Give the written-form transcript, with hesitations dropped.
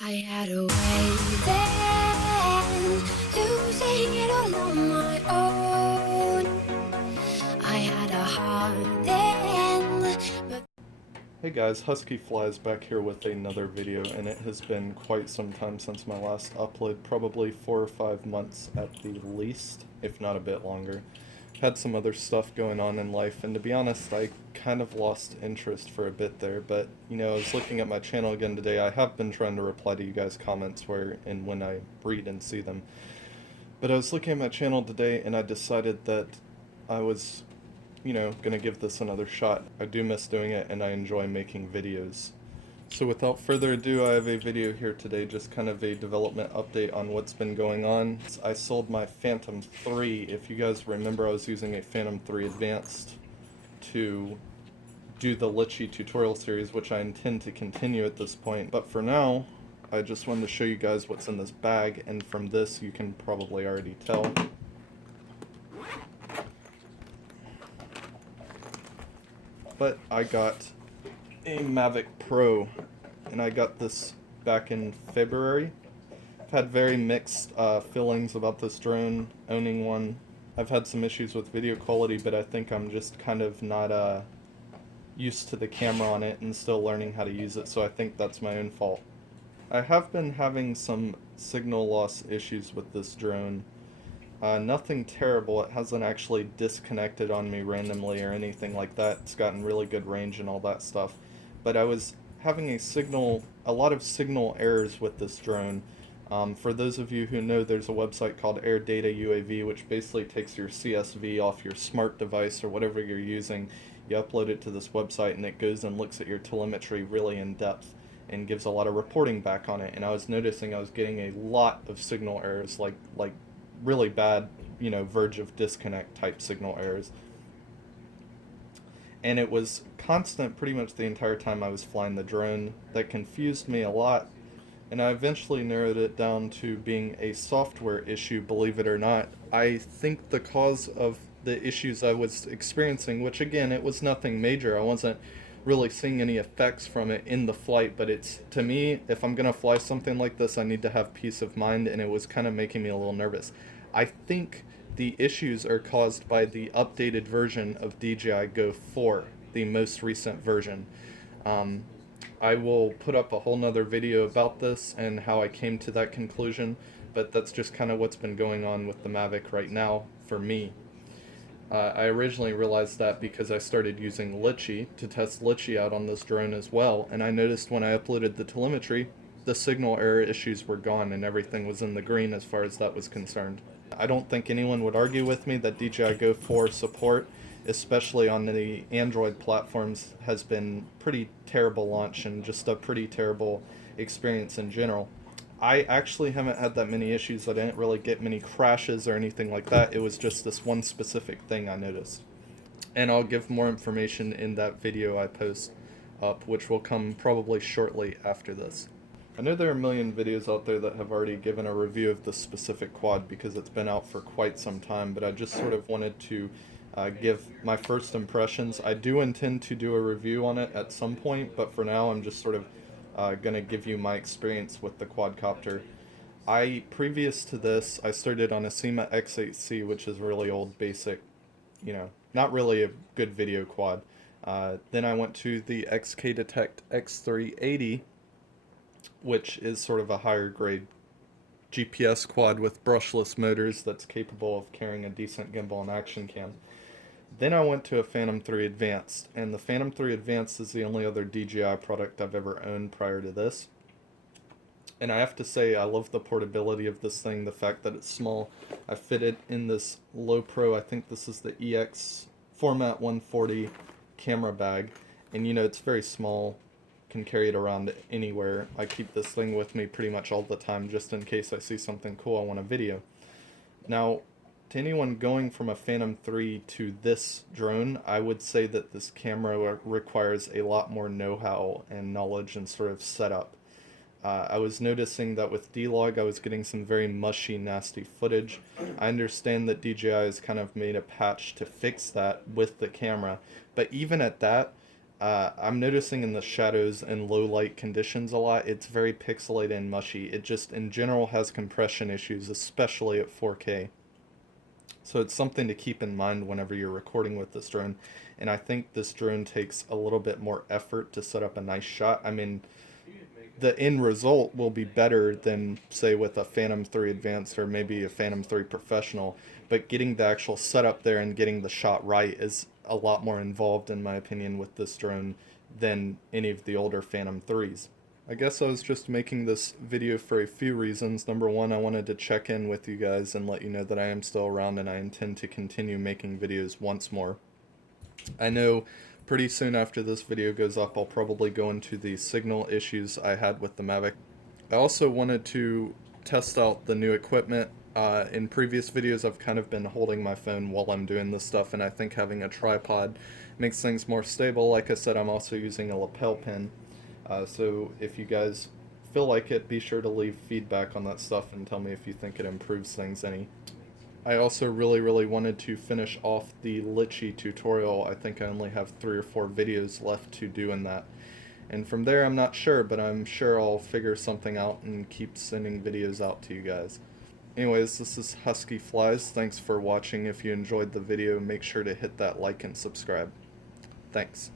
I had a way then losing it all on my own. I had a heart then, but Hey guys, Husky-Flies back here with another video, and it has been quite some time since my last upload, probably 4 or 5 months at the least, if not a bit longer. Had some other stuff going on in life, and to be honest, I kind of lost interest for a bit there, but, I was looking at my channel again today. I have been trying to reply to you guys' comments where and when I read and see them. But I was looking at my channel today, and I decided that I was gonna give this another shot. I do miss doing it and I enjoy making videos. So without further ado, I have a video here today, just kind of a development update on what's been going on. I sold my Phantom 3. If you guys remember, I was using a Phantom 3 Advanced to do the Litchi tutorial series, which I intend to continue at this point. But for now, I just wanted to show you guys what's in this bag, and from this you can probably already tell. But I got a Mavic Pro, and I got this back in February. I've had very mixed feelings about this drone, owning one. I've had some issues with video quality, but I think I'm just kind of not used to the camera on it and still learning how to use it, so I think that's my own fault. I have been having some signal loss issues with this drone. Nothing terrible. It hasn't actually disconnected on me randomly or anything like that. It's gotten really good range and all that stuff. But I was having a lot of signal errors with this drone. For those of you who know, there's a website called Air Data UAV, which basically takes your CSV off your smart device or whatever you're using. You upload it to this website and it goes and looks at your telemetry really in depth and gives a lot of reporting back on it. And I was noticing I was getting a lot of signal errors, like really bad, verge of disconnect type signal errors. And it was constant pretty much the entire time I was flying the drone. That confused me a lot, and I eventually narrowed it down to being a software issue, believe it or not. I think the cause of the issues I was experiencing, which again, it was nothing major, I wasn't really seeing any effects from it in the flight, but it's, to me, if I'm gonna fly something like this, I need to have peace of mind, and it was kind of making me a little nervous. I think the issues are caused by the updated version of DJI Go 4, the most recent version. Um, I will put up a whole nother video about this and how I came to that conclusion, but that's just kind of what's been going on with the Mavic right now for me. I originally realized that because I started using Litchi to test Litchi out on this drone as well, and I noticed when I uploaded the telemetry, the signal error issues were gone and everything was in the green as far as that was concerned. I don't think anyone would argue with me that DJI Go 4 support, especially on the Android platforms, has been pretty terrible launch and just a pretty terrible experience in general. I actually haven't had that many issues. I didn't really get many crashes or anything like that. It was just this one specific thing I noticed. And I'll give more information in that video I post up, which will come probably shortly after this. I know there are a million videos out there that have already given a review of this specific quad because it's been out for quite some time, but I just sort of wanted to give my first impressions. I do intend to do a review on it at some point, but for now I'm just sort of going to give you my experience with the quadcopter. Previous to this, I started on a SEMA X8C, which is really old, basic, not really a good video quad. Then I went to the XK Detect X380, which is sort of a higher grade GPS quad with brushless motors that's capable of carrying a decent gimbal and action cam. Then I went to a Phantom 3 Advanced, and the Phantom 3 Advanced is the only other DJI product I've ever owned prior to this. And I have to say, I love the portability of this thing, the fact that it's small. I fit it in this Low Pro, I think this is the EX Format 140 camera bag, and it's very small, can carry it around anywhere. I keep this thing with me pretty much all the time just in case I see something cool I want to video. Now, to anyone going from a Phantom 3 to this drone, I would say that this camera requires a lot more know-how and knowledge and sort of setup. I was noticing that with D-Log I was getting some very mushy, nasty footage. I understand that DJI has kind of made a patch to fix that with the camera, but even at that, I'm noticing in the shadows and low light conditions a lot, it's very pixelated and mushy. It just in general has compression issues, especially at 4K. So it's something to keep in mind whenever you're recording with this drone. And I think this drone takes a little bit more effort to set up a nice shot. I mean, the end result will be better than, say, with a Phantom 3 Advanced or maybe a Phantom 3 Professional, but getting the actual setup there and getting the shot right is a lot more involved, in my opinion, with this drone than any of the older Phantom 3s. I guess I was just making this video for a few reasons. Number one, I wanted to check in with you guys and let you know that I am still around and I intend to continue making videos once more. I know pretty soon after this video goes up, I'll probably go into the signal issues I had with the Mavic. I also wanted to test out the new equipment. In previous videos, I've kind of been holding my phone while I'm doing this stuff, and I think having a tripod makes things more stable. Like I said, I'm also using a lapel pin. So if you guys feel like it, be sure to leave feedback on that stuff and tell me if you think it improves things any. I also really wanted to finish off the Litchi tutorial. I think I only have 3 or 4 videos left to do in that. And from there I'm not sure, but I'm sure I'll figure something out and keep sending videos out to you guys. Anyways, this is Husky-Flies. Thanks for watching. If you enjoyed the video, make sure to hit that like and subscribe. Thanks.